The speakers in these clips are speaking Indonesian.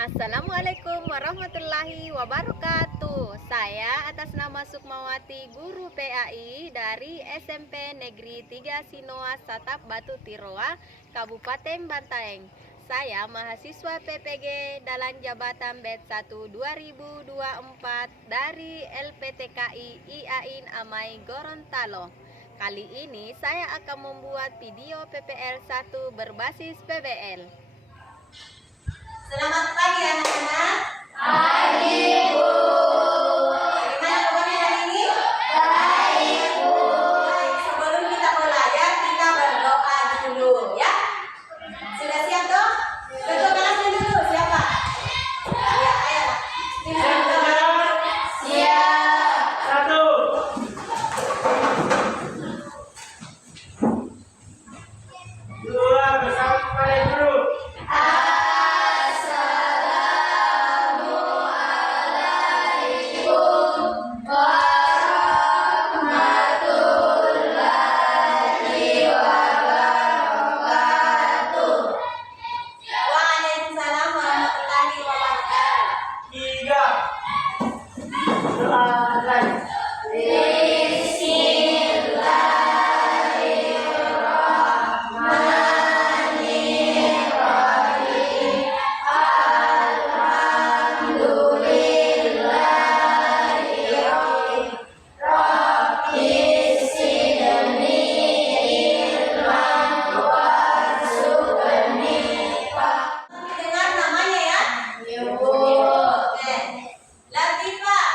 Assalamualaikum warahmatullahi wabarakatuh. Saya atas nama Sukmawati, guru PAI dari SMP Negeri 3 Sinoa Satap Batu Tiroa, Kabupaten Bantaeng. Saya mahasiswa PPG dalam jabatan BED 1 2024 dari LPTKI IAIN Amai Gorontalo. Kali ini saya akan membuat video PPL 1 berbasis PBL. Selamat pagi anak-anak. Pagi, Bu. Bagaimana kabarnya hari ini? Baik, Bu. Baik, sebelum kita belajar, kita berdoa dulu ya. Sudah siap dong? Ketua kelasnya dulu siapa? Ya, ayo. Siap. Satu. Dua, bersama kepala guru. Assalamualaikum warahmatullahi wabarakatuh. Waalaikumsalam warahmatullahi wabarakatuh. Tiga. Doakan. Bismillahirrahmanirrahim. Alhamdulillahirrahmanirrahim. Rabbi zidni ilman warzuqni fahma. Dengar namanya ya. Ibu. Oke. Latifah,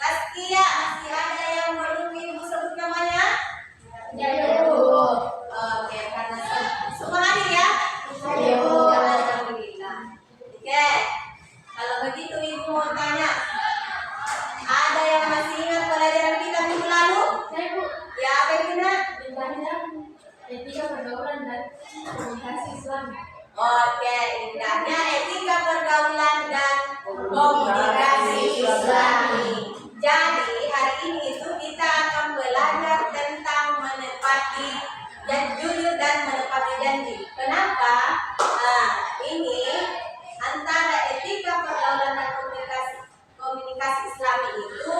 Saskia, masih ada yang belum ibu sebut namanya? Ya, Bu. Oke, karena semua hadir ya. Ya, Bu. Alhamdulillah. Oke, kalau begitu ibu mau tanya, ada yang masih ingat pelajaran kita minggu lalu? Saya, Bu. Ya, apa itu nak? Indahnya etika pergaulan dan komunikasi Islam. Oke, indahnya etika pergaulan dan komunikasi Islami. Jadi hari ini itu kita akan belajar tentang menepati dan jujur dan menepati janji. Kenapa? Nah, ini antara etika pergaulan dan komunikasi Islami itu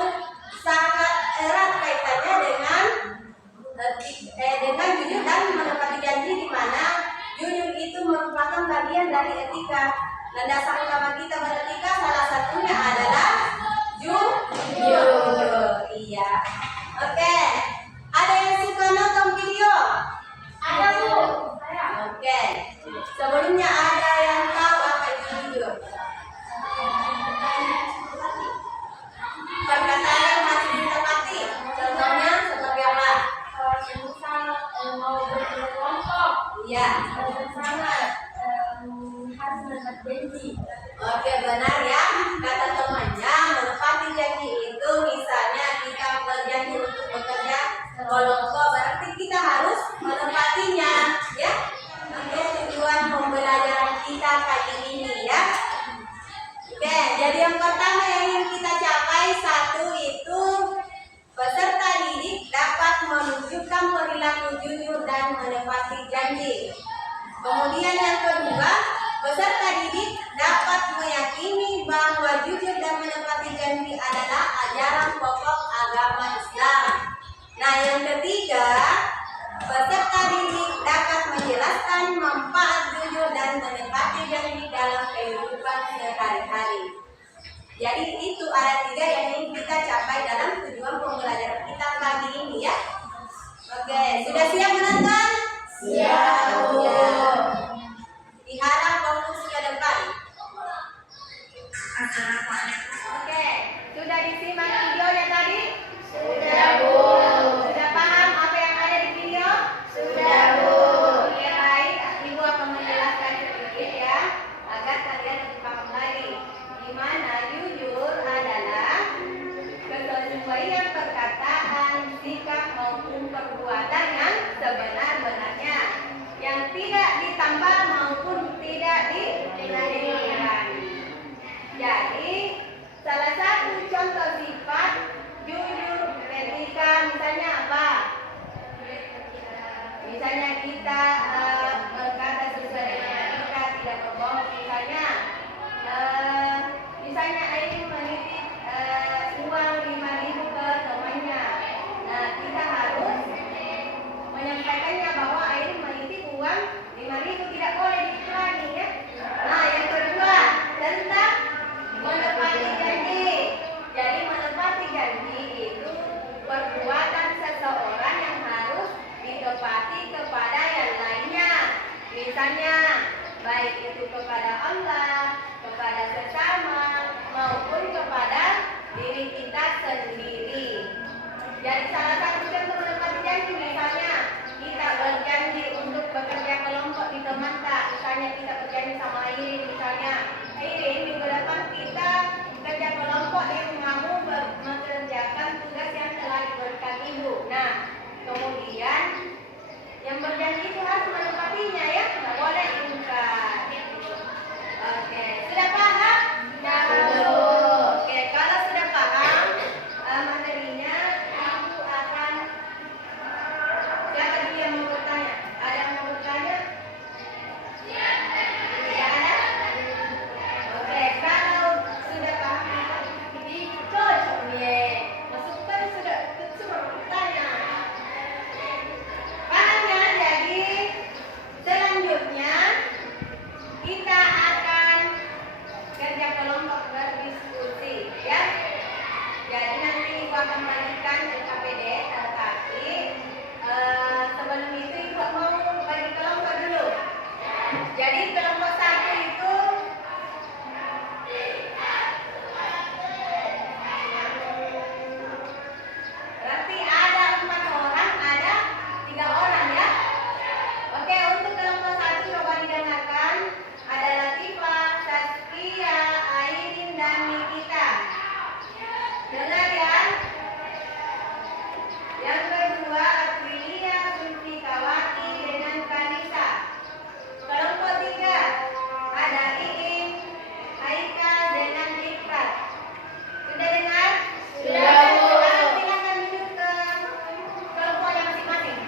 sangat erat kaitannya dengan jujur dan menepati janji, di mana jujur itu merupakan bagian dari etika. Dan dasar utama kita beretika salah satunya adalah jujur. Iya. Oke. Ada yang suka nonton video? Ada, Bu. Saya. Oke. Sebelumnya ada yang tahu apa itu jujur? Perkataan yang masih ditepati. Contohnya seperti apa? Misal mau berkelompok, Iya. bersama harus menepati janji. Oke, benar ya. Kata temannya, menepati janji itu misalnya kita berjanji untuk bekerja kelompok, berarti kita harus menepatinya ya. Untuk tujuan pembelajaran kita kali ini ya. Oke, jadi yang pertama yang ingin kita capai, satu itu peserta didik dapat menunjukkan perilaku jujur dan menepati janji. Kemudian yang kedua, peserta didik dapat meyakini bahwa jujur dan menepati janji adalah ajaran pokok agama Islam. Nah, yang ketiga, peserta didik dapat menjelaskan manfaat jujur dan menepati janji dalam kehidupan sehari-hari. Jadi itu ada tiga yang ingin kita capai dalam tujuan pembelajaran kita pagi ini ya. Oke, sudah siap menonton? Siap, Bu. Ya. Diharap fokus ke depan. Oke, sudah disimak videonya tadi? Sudah, Bu. Sudah paham apa yang ada di video? Sudah, Bu. Oke, baik. Ibu akan menjelaskan sedikit ya, agar kalian lebih paham lagi. Di mana jujur adalah kesesuaian perkataan, sikap maupun perbuatan yang sebenar-benarnya, yang tidak itu kepada Allah, kepada sesama, maupun kepada diri kita sendiri. Jadi salah satu contoh menepati janji, misalnya kita berjanji untuk bekerja kelompok di Temanta. Misalnya kita berjanji sama Airin, misalnya Airin, minggu depan kita kerja kelompok di rumahmu mengerjakan tugas yang telah diberikan ibu. Nah, kemudian yang berjanji itu harus menepatinya ya, nggak boleh ingkar. Oke, sudah paham? Oke, kalau sudah paham materinya, ibu akan siapa dulu yang mau bertanya? Ada yang mau bertanya? Tidak ada? Oke, kalau sudah paham, ikut ya. Masukkan sudah bertanya. Paham ya? Jadi selanjutnya kita akan kerja kelompok berdiskusi ya. Jadi nanti ibu akan bagikan KPD, tetapi sebelum itu ibu mau bagi kelompok dulu. Jadi kelompok satu itu berarti ada 4 orang, ada 3 orang ya. Oke, untuk kelompok satu coba didengarkan. Ada Latifah, Saskia, Airin, dan Nikita. Dengar ya. Yang kedua Aprilia, Sulfikawati dengan Kanisa. Kelompok tiga ada Iin, Aika dengan Ikrat. Sudah dengar? Sudah, Bu. Sekarang silakan duduk ke kelompoknya masing-masing.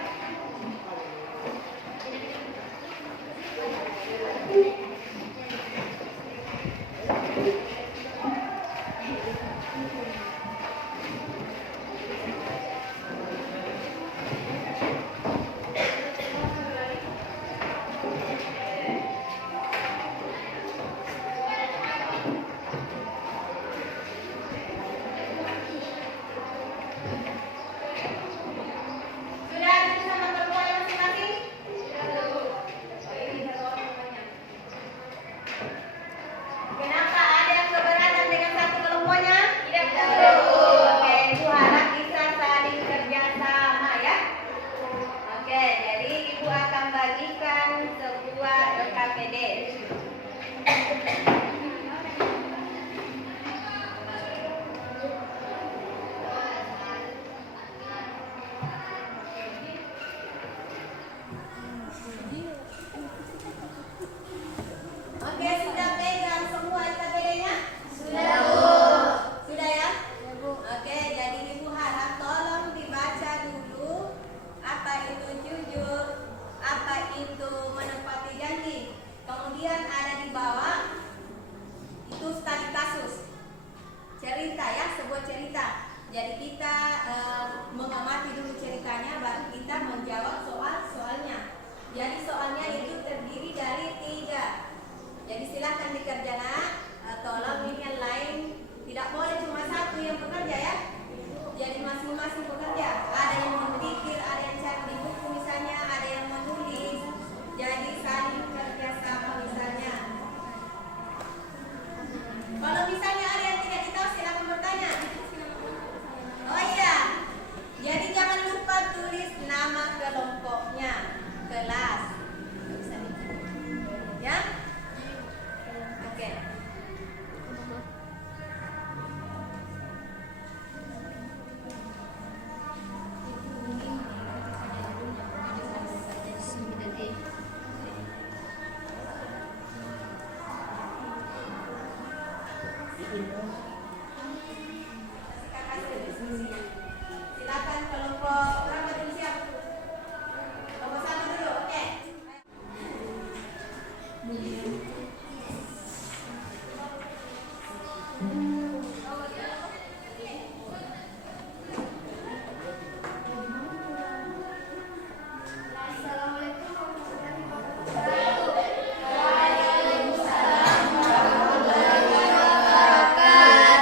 Sudah duduk sama kelompoknya masing-masing? Oh, ini satu orang banyak. Kenapa ada yang keberatan dengan satu kelompoknya? Tidak tahu. Oke, ibu harap bisa saling kerjasama ya. Oke, jadi ibu akan bagikan sebuah KPD. Oke, sudah pegang semua KPD-nya? Sudah, Bu. Sudah ya? Oke, jadi ibu harap tolong dibaca dulu apa itu jujur, apa itu menepati janji. Kemudian ada di bawah itu studi kasus, cerita ya, sebuah cerita. Jadi kita mengamati dulu ceritanya, baru kita menjawab soalnya. Jadi soalnya itu terdiri dari 3. Jadi silakan dikerjakan. Tolong ini yang lain tidak boleh cuma satu yang bekerja ya. Jadi masing-masing bekerja. Ada yang memikir, ada yang cari di buku misalnya, ada yang menulis. Jadi saling kerjasama misalnya. Kalau misalnya ada yang tidak tahu silakan bertanya. Oh iya. Jadi jangan lupa tulis nama kelompoknya, kelas. Ya? Oke. Silakan kelompok berapa dulu siap? Kelompok 1 dulu, oke. Assalamualaikum warahmatullahi wabarakatuh.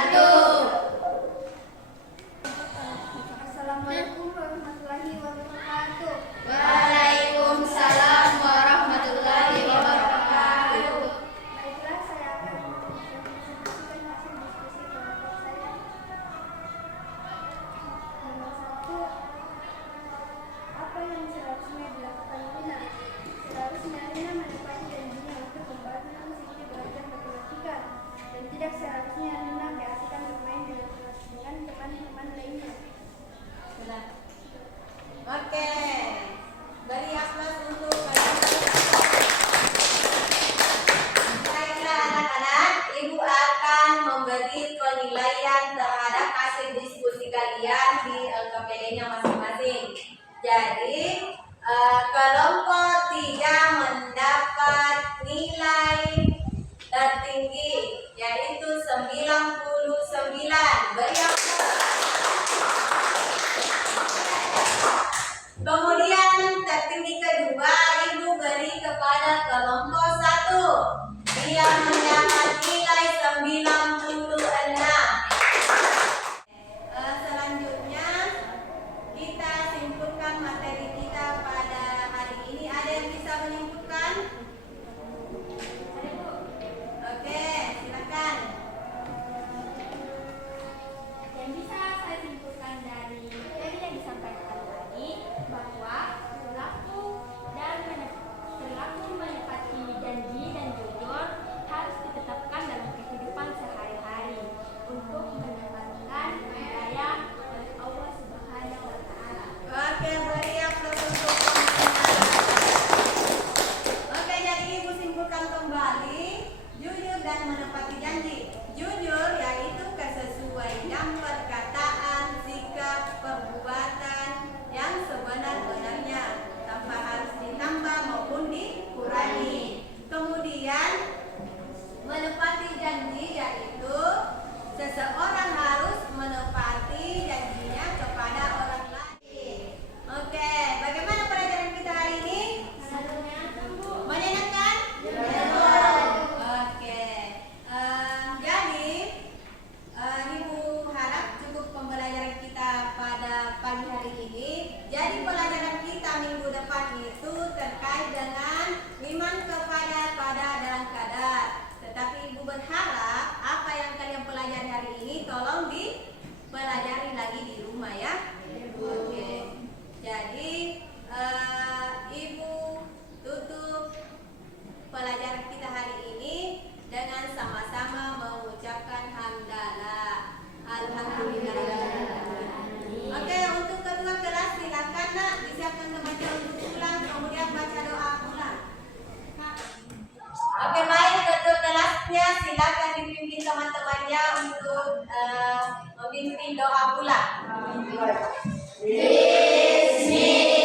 tertinggi, yaitu 99. Beri yang kemudian tertinggi kedua Ibu beri kepada kelompok 1. Dia mendapat nilai 96. Selanjutnya kita simpulkan materi kita pada hari ini. Ada yang bisa menyimpulkan? Oke, silakan. Yang bisa saya simpulkan dari materi yang disampaikan tadi bahwa perilaku menepati janji dan jujur harus ditetapkan dalam kehidupan sehari-hari untuk mendapatkan hidayah dari Allah Subhanahu wa Ta'ala. Oke, beri aplaus untuk pembinaan. Oke, jadi Ibu simpulkan kembali, jujur dan menepati janji. Jujur yaitu kesesuaian perkataan, sikap, perbuatan yang sebenar-benarnya tanpa harus ditambah maupun dikurangi. Kemudian menepati janji yaitu seseorang harus menepati janjinya kepada orang lain. Oke, bagaimana pelajaran kita hari ini? Menyenangkan? Oke. Jadi Ibu harap cukup pembelajaran kita pada pagi hari ini. Jadi pelajaran kita minggu depan itu terkait dengan iman kepada qadar dan qadar. Tetapi Ibu berharap apa yang kalian pelajari hari ini tolong dipelajari lagi di rumah ya. Oke. Jadi Ibu tutup pelajaran kita hari ini dengan sama-sama mengucapkan hamdalah. Alhamdulillah. Oke, untuk kedua kelas silakan Nak disiapkan membaca untuk pulang, kemudian baca doa pulang. Oke, baik, kedua kelasnya silakan dipimpin teman-temannya untuk memimpin doa pulang. Bismillah.